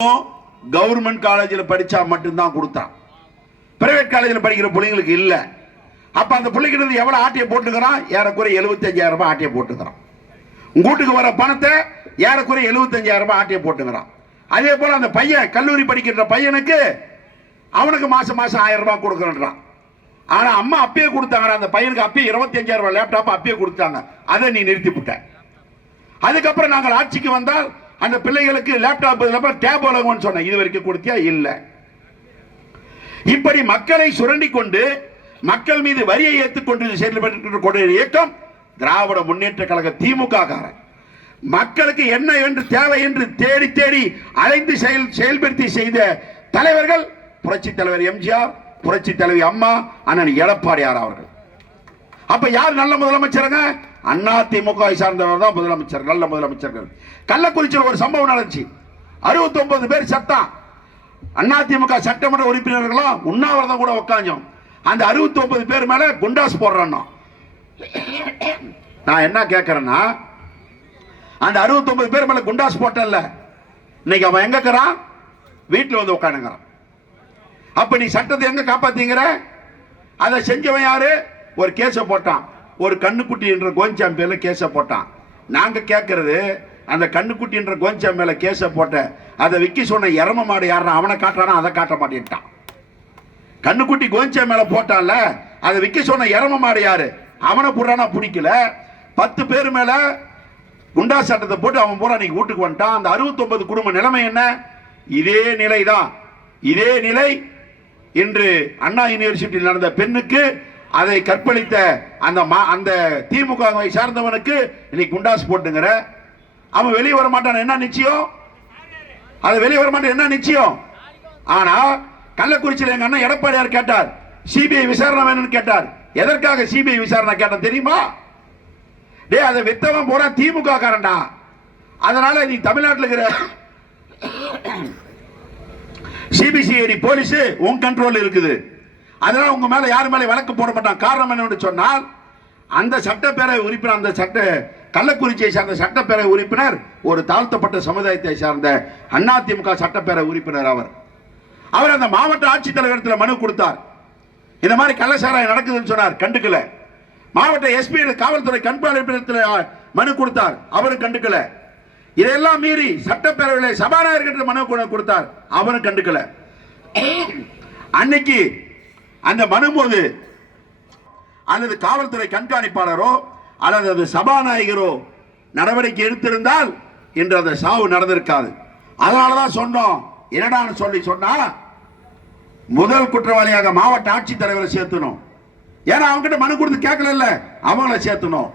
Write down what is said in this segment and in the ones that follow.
Government காலேஜில் படிச்சா மட்டும்தான் கொடுத்தான். பிரைவேட் காலேஜில் படிக்கிற பிள்ளைங்களுக்கு இல்ல. அப்ப அந்த பிள்ளைக்கு எவ்வளவு ஆட்டிய போட்டுக்கிறான்? ஏறக்குறைய 75,000 ரூபாய் ஆட்டிய போட்டுக்கிறான். வீட்டுக்கு வர பணத்தை ஏறக்குறைய 75,000 ரூபாய் ஆட்டிய போட்டுக்கிறான். அதே போல அந்த பையன் கல்லூரி படிக்கிற பையனுக்கு அவனுக்கு மாசம் மாசம் 1000 ரூபாய் கொடுக்கறான். ஆனா அம்மா அப்பயே கொடுத்தாங்க. அந்த பையனுக்கு அப்பயே 25,000 ரூபாய் லேப்டாப் அப்பயே கொடுத்தாங்க. அதை நீ நிறுத்தி விட்ட. அதுக்கப்புறம் நாங்கள் ஆட்சிக்கு வந்தால் அந்த பிள்ளைகளுக்கு லேப்டாப் டேப் வழங்குவோம் சொன்ன. இது வரைக்கும் கொடுத்தியா? இல்ல. இப்படி மக்களை சுரண்டி கொண்டு மக்கள் மீது வரியை ஏற்றுக்கொண்டு செயல்பட்டு இயக்கம் திராவிட முன்னேற்ற கழக திமுக காரன். மக்களுக்கு என்ன என்று தேவை என்று தேடி தேடி அலைந்து செயல்படுத்தி செய்த தலைவர்கள் புரட்சி தலைவர் எம்ஜிஆர், புரட்சி தலைவி அம்மா, அண்ணன் எடப்பாடியார் அவர்கள். அப்ப யார் நல்ல முதலமைச்சருங்க? அண்ணா திமுக சார்ந்தவர் தான் முதலமைச்சர், நல்ல முதலமைச்சர்கள். கள்ளக்குறிச்சியில் ஒரு சம்பவம் நடந்துச்சு. 69 பேர் சட்டம். அண்ணா திமுக சட்டமன்ற உறுப்பினர்களும் உண்ணாவிரதம் கூட உட்காந்தோம். அந்த 69 பேர் மேல குண்டாஸ் போடுறான். நான் என்ன கேட்கிறேன்னா, அந்த 69 பேர் மேல குண்டாஸ் போட்டல, இன்னைக்கு அவன் எங்க இருக்கிறான்? வீட்டில் வந்து உட்காந்துங்கிறான். அப்ப நீ சட்டத்தை எங்க காப்பாத்தீங்கிற? அதை செஞ்சவன் யாரு? ஒரு கேஸ போட்டான். ஒரு கண்ணுக்குட்டி என்ற கோஞ்சாம் பேர்ல கேஸ போட்டான். நாங்க கேட்கறது, அந்த கண்ணுக்குட்டி என்ற கோஞ்சாம் மேல கேஸ போட்ட அதை விக்கி சொன்ன எரம மாடு யாரா? அவனை காட்டுறானா? அதை காட்ட மாட்டேன்ட்டான். கண்ணுக்குட்டி கோஞ்சாம் மேல போட்டான்ல, அதை விக்கி சொன்ன எரம மாடு யாரு? அவனை புறானா பிடிக்கல. 10 பேர் மேல குண்டா சட்டத்தை போட்டு அவன் பூரா நீங்க வீட்டுக்கு வந்துட்டான். அந்த 69 குடும்ப நிலைமை என்ன? இதே நிலைதான். இதே நிலை இன்று அண்ணா யூனிவர்சிட்டியில் நடந்த பெண்ணுக்கு, அதை கற்பழித்த அந்த திமுக சார்ந்தவனுக்கு இன்னைக்கு குண்டாஸ் போட்டுங்கிற. அவன் வெளியே வர மாட்டான். என்ன நிச்சயம்? அது வெளியே வர மாட்டான். என்ன நிச்சயம்? ஆனா கள்ளக்குறிச்சியில் எங்க அண்ணன் எடப்பாடியார் கேட்டார், சிபிஐ விசாரணை வேணும்னு கேட்டார். எதற்காக சிபிஐ விசாரணை கேட்டான் தெரியுமா? டே, அதை வித்தவன் போற திமுக காரண்டா. அதனால நீ தமிழ்நாட்டில் இருக்கிற சிபிசிஐடி போலீஸ் உன் கண்ட்ரோல் இருக்குது. அதனால உங்க மேல யாரு மேல வழக்கு போட மாட்டான். காரணம் என்னன்னு சொன்னால், அந்த சட்டப்பேரவை உறுப்பினர், அந்த கள்ளக்குறிச்சியை சார்ந்த சட்டப்பேரவை உறுப்பினர் ஒரு தாழ்த்தப்பட்ட சமுதாயத்தை சார்ந்த அதிமுக சட்டப்பேரவை உறுப்பினர். அவர் அந்த மாவட்ட ஆட்சித்தலைவரத்தில் மனு கொடுத்தார். இந்த மாதிரி கள்ளச்சாராயம் நடக்குதுன்னு சொன்னார், கண்டுக்கல. மாவட்ட எஸ்பி காவல்துறை கண்காணிப்பிடத்தில் மனு கொடுத்தார், அவரும் கண்டுக்கல. இதெல்லாம் மீறி சட்டப்பேரவையில் சபாநாயகர் மனு கொடுத்தார், அவரும் கண்டுக்கல. அன்னைக்கு அந்த மனு போது அல்லது காவல்துறை கண்காணிப்பாளரோ அல்லது சபாநாயகரோ நடவடிக்கை எடுத்திருந்தால் இன்று அந்த சாவு நடந்திருக்காது. அதனாலதான் சொன்னோம், என்னடான்னு சொன்னா முதல் குற்றவாளியாக மாவட்ட ஆட்சித்தலைவரை சேர்த்தணும். ஏன்னா அவங்க மனு கொடுத்து கேட்கல, அவங்கள சேர்த்தணும்.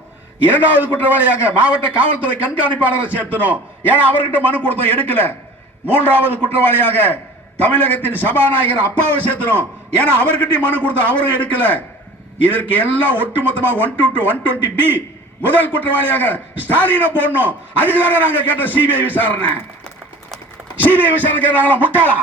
இரண்டாவது குற்றவாளியாக மாவட்ட காவல்துறை கண்காணிப்பாளரை சேர்த்தணும். ஏன்னா அவர்கிட்ட மனு கொடுத்தோம், எடுக்கல. மூன்றாவது குற்றவாளியாக தமிழகத்தின் சபாநாயகர் அப்பாவை சேர்த்தணும். ஏன்னா அவர்கிட்ட மனு கொடுத்தோம், அவரும் எடுக்கல. இதற்கு எல்லாம் ஒட்டுமொத்தமாக 120B முதல் குற்றவாளியாக ஸ்டாலினை போடணும். அதுக்குதாங்க நாங்க கேட்ட சிபிஐ விசாரணை. சிபிஐ விசாரணை கேட்டாங்களா? முட்டாளா?